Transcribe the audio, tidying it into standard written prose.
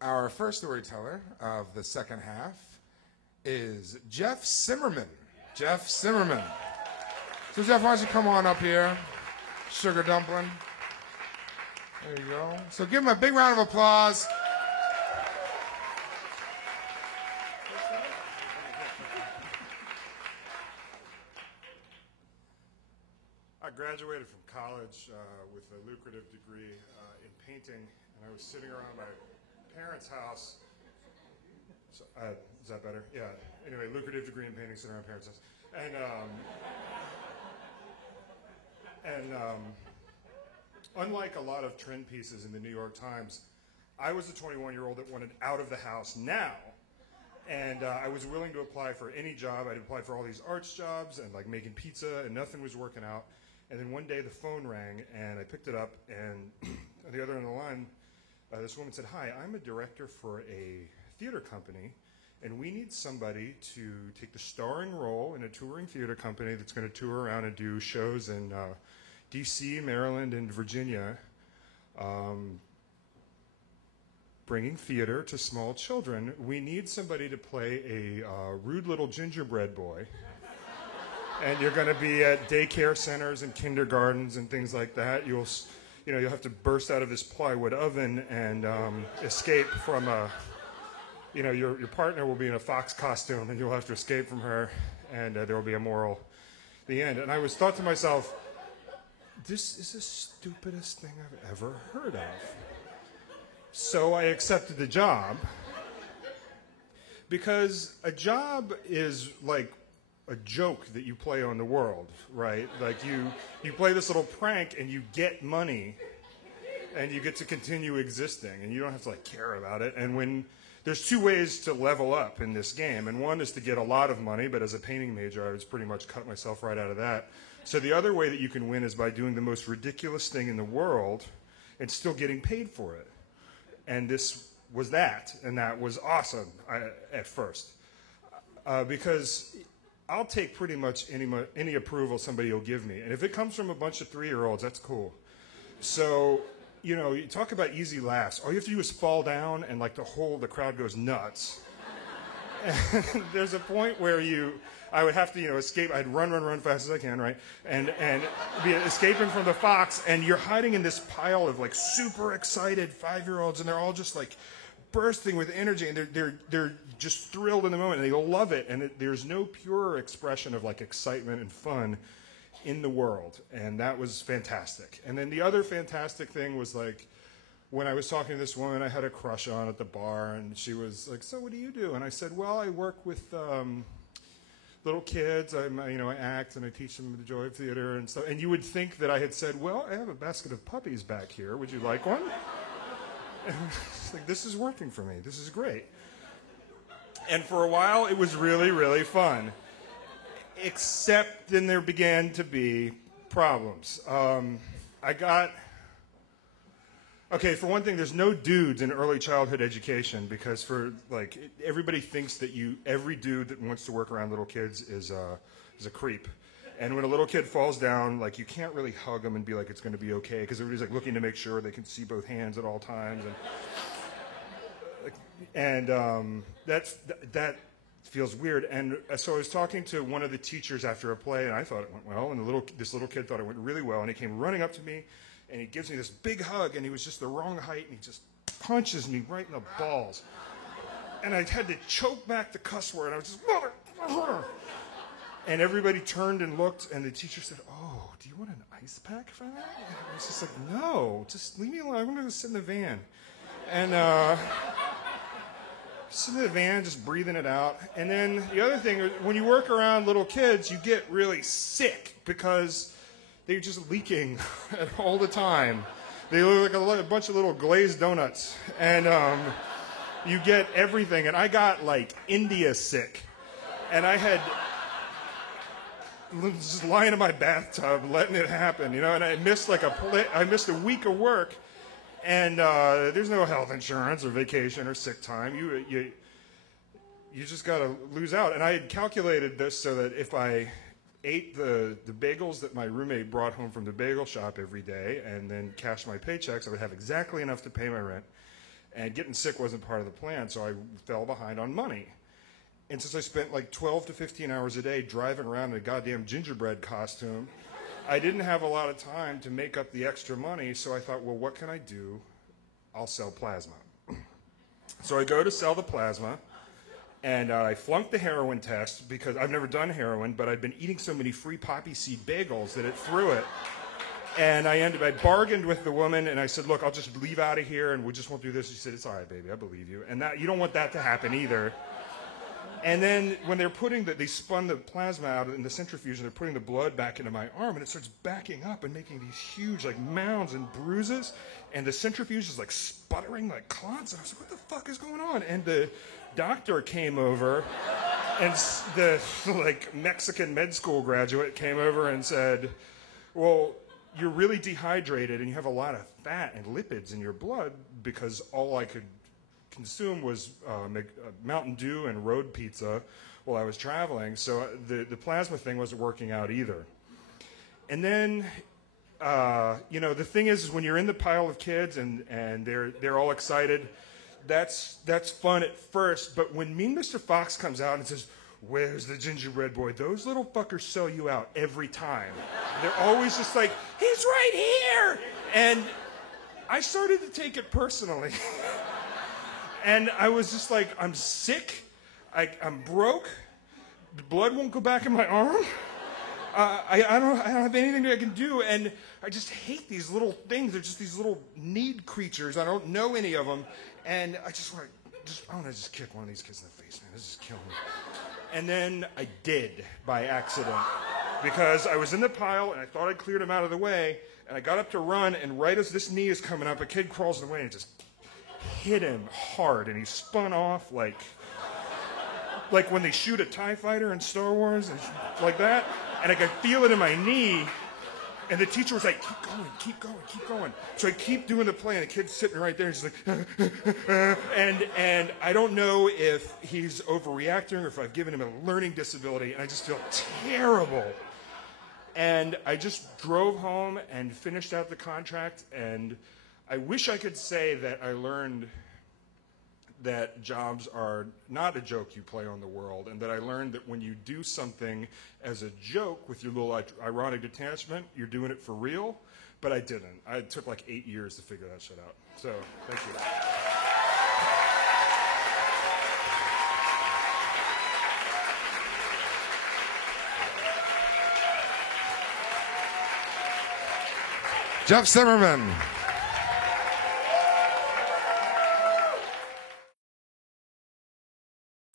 Our first storyteller of the second half is Jeff Zimmerman. Jeff Zimmerman. So Jeff, why don't you come on up here? Sugar dumpling. There you go. So give him a big round of applause. I graduated from college with a lucrative degree in painting, and I was sitting around my parents' house. So, is that better? Yeah. Anyway, lucrative degree in painting, sitting around parents' house. And unlike a lot of trend pieces in the New York Times, I was the 21-year-old that wanted out of the house now. And I was willing to apply for any job. I'd applied for all these arts jobs and like making pizza, and nothing was working out. And then one day the phone rang, and I picked it up, and on the other end of the line, this woman said, "Hi, I'm a director for a theater company, and we need somebody to take the starring role in a touring theater company that's going to tour around and do shows in D.C., Maryland, and Virginia, bringing theater to small children. We need somebody to play a rude little gingerbread boy." And you're going to be at daycare centers and kindergartens and things like that. You'll have to burst out of this plywood oven and escape from your partner will be in a fox costume, and you'll have to escape from her, and there will be a moral at the end. And I thought to myself, this is the stupidest thing I've ever heard of. So I accepted the job, because a job is like a joke that you play on the world, right? Like you play this little prank and you get money and you get to continue existing, and you don't have to like care about it. And when there's two ways to level up in this game, and one is to get a lot of money, but as a painting major I was pretty much cut myself right out of that. So the other way that you can win is by doing the most ridiculous thing in the world and still getting paid for it. And this was that, and that was awesome at first, because I'll take pretty much any approval somebody will give me. And if it comes from a bunch of 3-year-olds, that's cool. So, you talk about easy laughs. All you have to do is fall down, and like the crowd goes nuts. And there's a point where I would have to, escape. I'd run fast as I can, right? And be escaping from the fox, and you're hiding in this pile of like super excited 5-year-olds, and they're all just like bursting with energy, and they're just thrilled in the moment, and they love it, and there's no purer expression of like excitement and fun in the world, and that was fantastic. And then the other fantastic thing was like when I was talking to this woman I had a crush on at the bar, and she was like, "So what do you do?" And I said, "Well, I work with little kids. I act and I teach them the joy of theater and stuff." And you would think that I had said, "Well, I have a basket of puppies back here. Would you like one?" And it's like, this is working for me. This is great. And for a while, it was really, really fun. Except then there began to be problems. Okay, for one thing, there's no dudes in early childhood education, because everybody thinks that every dude that wants to work around little kids is a creep. And when a little kid falls down, like, you can't really hug them and be like, it's going to be okay, because everybody's like looking to make sure they can see both hands at all times. And that feels weird. And so I was talking to one of the teachers after a play, and I thought it went well, and this little kid thought it went really well, and he came running up to me, and he gives me this big hug, and he was just the wrong height, and he just punches me right in the balls. And I had to choke back the cuss word, and I was just, mother. And everybody turned and looked, and the teacher said, "Oh, do you want an ice pack for that?" And I was just like, "No, just leave me alone. I'm going to sit in the van." And sit in the van, just breathing it out. And then the other thing, when you work around little kids, you get really sick because they're just leaking all the time. They look like a bunch of little glazed donuts. And you get everything. And I got like India sick. And I had just lying in my bathtub, letting it happen, and I missed a week of work, and there's no health insurance or vacation or sick time. You just got to lose out. And I had calculated this so that if I ate the bagels that my roommate brought home from the bagel shop every day and then cashed my paychecks, I would have exactly enough to pay my rent And getting sick wasn't part of the plan, so I fell behind on money. And since I spent like 12 to 15 hours a day driving around in a goddamn gingerbread costume, I didn't have a lot of time to make up the extra money, so I thought, well, what can I do? I'll sell plasma. So I go to sell the plasma, and I flunked the heroin test because I've never done heroin, but I'd been eating so many free poppy seed bagels that it threw it. And I bargained with the woman, and I said, look, I'll just leave out of here, and we just won't do this. She said, it's all right, baby, I believe you. And that, you don't want that to happen either. And then when they spun the plasma out in the centrifuge, and they're putting the blood back into my arm, and it starts backing up and making these huge like mounds and bruises, and the centrifuge is like sputtering like clots. And I was like, what the fuck is going on? And the doctor came over, and the like Mexican med school graduate came over and said, well, you're really dehydrated and you have a lot of fat and lipids in your blood, because all I could consume was Mountain Dew and road pizza while I was traveling, so the plasma thing wasn't working out either. And then, the thing is when you're in the pile of kids and they're all excited, that's fun at first, but when Mean Mr. Fox comes out and says, where's the gingerbread boy? Those little fuckers sell you out every time. They're always just like, he's right here! And I started to take it personally. And I was just like, I'm sick, I'm broke, the blood won't go back in my arm, I don't have anything I can do, and I just hate these little things. They're just these little need creatures. I don't know any of them, and I want to just kick one of these kids in the face, man. This is killing me. And then I did, by accident, because I was in the pile, and I thought I'd cleared him out of the way, and I got up to run, and right as this knee is coming up, a kid crawls in the way and just hit him hard, and he spun off like when they shoot a TIE fighter in Star Wars, and like that, and I could feel it in my knee, and the teacher was like, keep going, keep going, keep going. So I keep doing the play, and the kid's sitting right there, and he's like, and I don't know if he's overreacting or if I've given him a learning disability, and I just feel terrible. And I just drove home and finished out the contract, and I wish I could say that I learned that jobs are not a joke you play on the world, and that I learned that when you do something as a joke with your little ironic detachment, you're doing it for real, but I didn't. It took like 8 years to figure that shit out. So, thank you. Jeff Zimmerman.